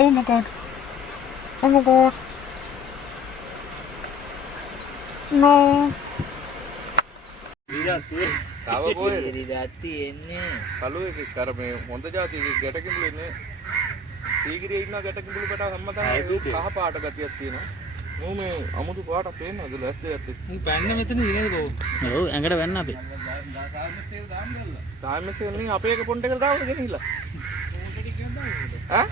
Oh my god. Oh my god. No. තව කොහෙද? ඉරිදatti එන්නේ. කළු එකක් අර මේ හොඳ જાතියේ ගැට කිඹුලු එන්නේ. සීගිරියේ ඉන්න ගැට කිඹුලු කට හැමදාම කහ පාට ගතියක් තියෙනවා. මෝ මේ අමුතු පාටක් පේනවද ලැස් දෙයක් එක්ක. මේ බැන්න මෙතන ඉනේද බෝ? ඔව් ඇඟට වෙන්න අපි. තාමත් එන්නේ අපේ එක පොන්ට් එකට දාන්න ගෙනිහිලා. ඈ?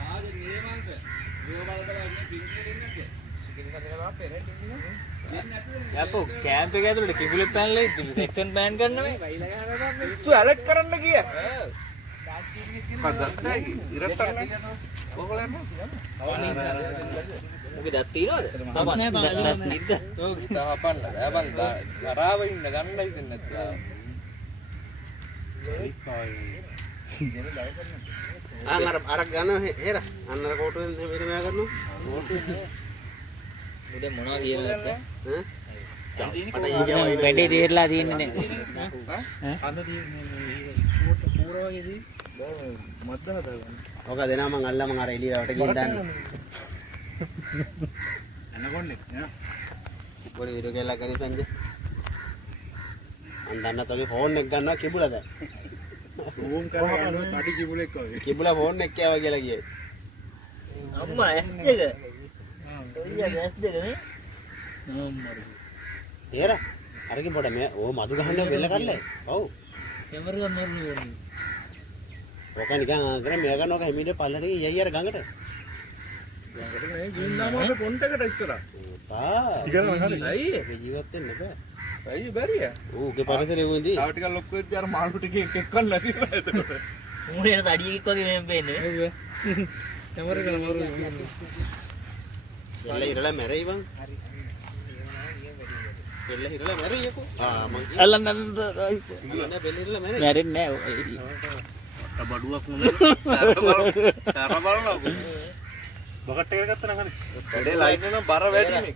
යකෝ කැම්ප් එක ඇතුළේ කිඹුලෙක් පැනලා ඉද්දි සෙක්ෂන් බෑන් කරනවා මේ. තු ඇලර්ට් කරන්න ගියා. මදත්තයි ඉරට්ටන්නේ. ඕගොල්ලෝ මොකද දත් තියනවද? නෑ දත් නිද්ද. ඔව් තාපන්න බෑ බං කරාව ඉන්න ගන්නයි දෙන්නේ නැත්නම් අර ගන්න හේර අන්නර කොටුවෙන් මෙහෙම කරනවා උදේ මොනවා කියලා නැද්ද? ඈ වැඩේ තීරලා තියෙන්නේ නේ. අන්න තියෙන්නේ මේ පූරා වගේදී මද්ද හදාගන්න. ඔක දෙනවා මං අල්ලා මං අර එළියට ගිහින් දාන්න. අනකොන්නේ නේ. පොඩි වීඩියෝ එකක් ගන්න සංජය. මං දන්නත් ඔගේ ෆෝන් එක ගන්නවා කිඹුලා දැන්. ෆෝන් කරලා යනවා කඩි කිඹුලෙක් වගේ. කිඹුලා ෆෝන් එක කෑවා කියලා කියේ. අම්මා ඇස් දෙක. එළිය ඇස් දෙක නේ. හේර අරකින් පොඩ මේ ඕ මදු ගහන්න බෙල්ල කල්ලේ. ඔව්. කැමරාව මරනවා. ඔක නිකන් කරා මෙයා ගන්න ඔක හිමිට පල්ලට යයි අර ගඟට. ගඟට මේ ගින් දාමවල පොන්ට් එකට ඉස්සරහ. තා. ටිකක් හරි. ඇයි? ඒක ජීවත් වෙන්න බෑ. ඇයි බැරිය? ඌගේ පරිසරේ වුණදී. තව ටිකක් ලොක්කු වෙද්දී අර මාළු ටික එක්කන් නැති වෙනවා එතකොට. මූණේ තඩියෙක් වගේ මෙහෙම පේන්නේ. ඔව්. කැමරා ගන්න මරුනේ. එල්ල ඉරලා මැරෙයි බං. එල්ල ඉරලා මැරෙයියකෝ. ආ මං අල්ලන්න නෑ බෙල්ල ඉරලා මැරෙයි. මැරෙන්නේ නැහැ. බඩුවක් නෙමෙයි. තර බලනවා. බකට් එක ගත්තා නම් හරි. වැඩේ ලයින් එක බර වැඩි මේ.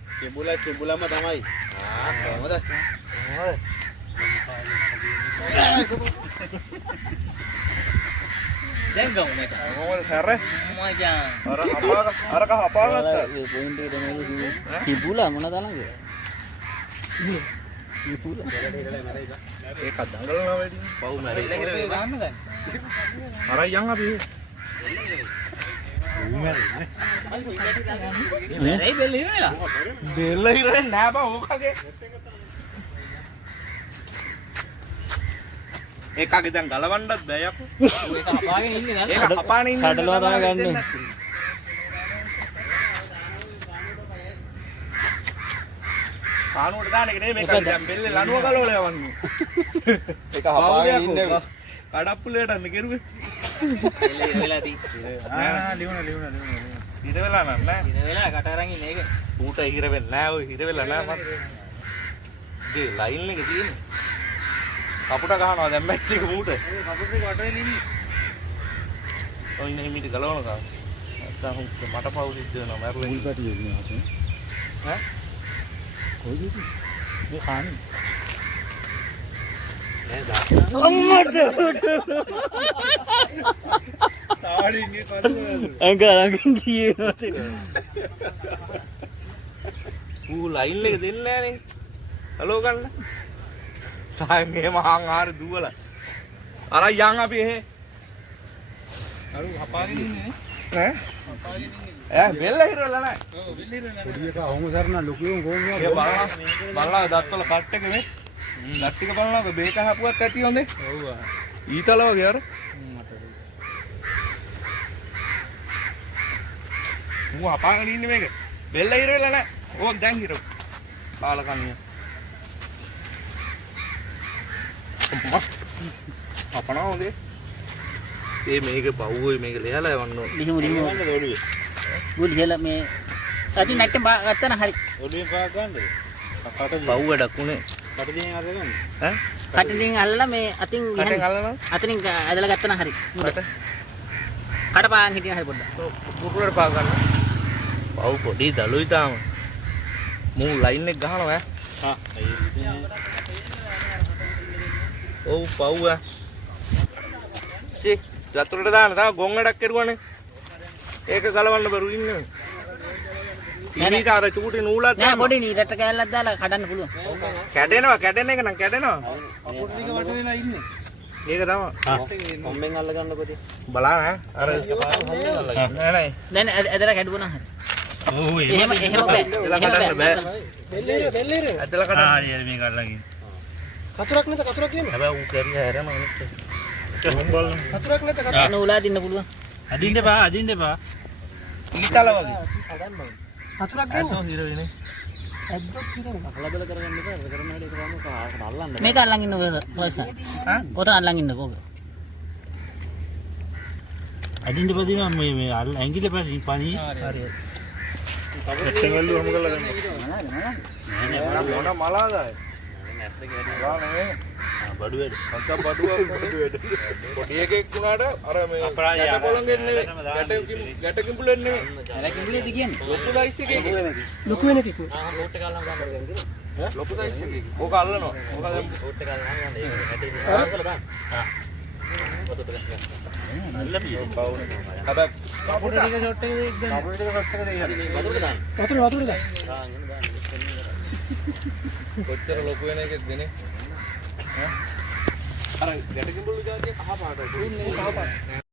කිඹුලම තමයි. ආ කොහමද? දැන් ගමු මචං. මොකද හැර? මචං. අරක හපාගත්තා. පොයින්ට් එකට මේක කිඹුලා මොන තරම්ද? කිඹුලා ඉරලා මැරෙයි බං. ඒක දඟලනවා වැඩි. පව් මැරෙයි. දාන්න දැන්. අර යන් අපි. නෑ බෙල්ල ඉරලා. බෙල්ල ඉරන්නේ නෑ බං ඕකගේ. ඒකගේ දැන් ගලවන්නත් බෑ යකෝ. ඒක හපාගෙන ඉන්නේ නේද? ඒක හපාගෙන ඉන්නේ. කඩලවා තමයි ගන්න. කානුවට දාන එක නෙමෙයි මේක දැන් බෙල්ලේ ලණුව ගලවලා යවන්නේ. ඒක හපාගෙන ඉන්නේ. කඩප්පුලේට අන්න කෙරුවේ. එළ වෙලා දී. ලියුණා. හිර වෙලා නෑ. ඉර වෙලා කට අරන් ඉන්නේ ඒක. ඌට හිර වෙන්නේ නෑ ඔය හිර වෙලා නෑ මම. ගේ ලයින් එක තියෙන්නේ. කපුට ගහනවා දැන් මැච් එක ඌට. කපුට එක වට වෙලා ඉන්නේ. ඔය ඉන්නේ මිට ගලවනවා ගා. නැත්තම් මට පව් සිද්ධ වෙනවා මැරුවේ. මුල් පැටියෙ ඉන්නේ අපේ. ඈ? කොයිද? මේ ખાන්නේ. නෑ දා. අම්මට. තාඩි ඉන්නේ පරිවල. අංගලංගෙන් ගියේ නැතේ. ඌ ලයින් එක දෙන්නේ නෑනේ. හලෝ ගන්න. සායන්නේ මහන් ආර දුවලා. අර යන් අපි එහෙ. අර හපාගෙන ඉන්නේ නේ. හපාගෙන ඉන්නේ. ඈ බෙල්ල හිරවලා නෑ. ඔව් බෙල්ල හිරවලා නෑ. පොඩි එකා ඔහොම සරණ ලොකුම කොහොමද? ඒ බලලා දත්වල කට් එක මේ. දත් ටික බලනවාක බේක හපුවත් ඇති හොඳේ. ඔව්. ඊතල වගේ අර. ඌ හපාගෙන ඉන්නේ මේක. බෙල්ල හිරවලා නෑ. ඕක දැන් හිරව. කාලකන්නිය. අපනවා හොඳේ. ඒ මේක පව්වේ මේක ලෙහලා යවන්න ඕන. ලිහිමු ඔළුවේ. ගුල් හෙල මේ අදින් නැට්ටම් ගත්තා නම් හරි. ඔළුවෙන් පා ගන්නද? කට පව් වැඩක් උනේ. කට දිනෙන් අර ගන්න. ඈ? කටින් අල්ලලා මේ අතින් කටෙන් අල්ලනවා. අතින් ඇදලා ගත්තා නම් හරි. කට පාන් හිටියන හරි පොඩ්ඩක්. පුපුරට පා ගන්න. පව් පොඩි දලුයි තාම. මූ ලයින් එක ගහනවා ඈ. හා. ඔව් පව් ඈ. සි යතුරට දාන්න තා ගොන් වැඩක් කරුවානේ. ඒක ගලවන්න බැරුව ඉන්නේ. ඊට අර චූටි නූලක් නෑ පොඩි නීරට කෑල්ලක් දාලා කඩන්න පුළුවන්. කැඩෙනවා කැඩෙන එක නම් කැඩෙනවා. කපුට ටික වට වෙලා ඉන්නේ. ඒක තමයි. කොම්බෙන් අල්ල ගන්නකොටි. බලන්න අර නෑ නෑ. දැන් ඇදලා කැඩුවා නම් හරි. ඔව් එහෙම බෑ. එහෙම බෑ. බෙල්ලේර. ඇදලා කඩන්න. ආ මේක අල්ලගෙන. කතුරක් නැත කතුරක් කියන්නේ. හැබැයි ඌ කැරිය හැරෙනවා නෙත්. බලන්න. කතුරක් නැත කතුරක්. නූලා දින්න පුළුවන්. අදින්න එපා. ඊතල වගේ. කතුරක් ගන්න. ඇත්තෝ හිර වෙන්නේ. අකලබල කරගන්න එපා. කරන හැටි කරන්න අල්ලන්න. මේක අල්ලන් ඉන්නකො පොයිසා. පොත අල්ලන් ඉන්නකො. අදින්න පදින මේ ඇඟිල්ල පනි. හරි. එක්සෙන් වල හැම කරලා ගන්න. නෑ මොන මලාදායි. බඩු වැඩ. අන්තම් බඩුව වැඩ. පොඩි එකෙක් වුණාට අර මේ ගැට කොළඟෙන් නෙවෙයි. ගැට කිඹුලෙන් නෙවෙයි. ඇල කිඹුලේද කියන්නේ? ලොකු සයිස් එකේ. ලොකු වෙන එකක්. ලෝට් එක අල්ලන් ගන්න කියන්නේ. ලොකු සයිස් එකේ. ඕක අල්ලනවා. ඕක දැන් ලෝට් එක අල්ලන් ගන්න ඒක හැටි අරසල දාන්න. හා. පොතට ගන්න. අල්ලපිය. හැබැයි කපුට ටික ෂොට් එකේ දෙන්න. කපුට ටික ෂොට් එකේ දෙන්න. වතුරට දාන්න. වතුර දාන්න. ආ එහෙම දාන්න. කොච්චර ලොකු වෙන එකද දෙන්නේ? අර ගැට කිඹුල් විදිහට කහ පාටයි. කහ පාට.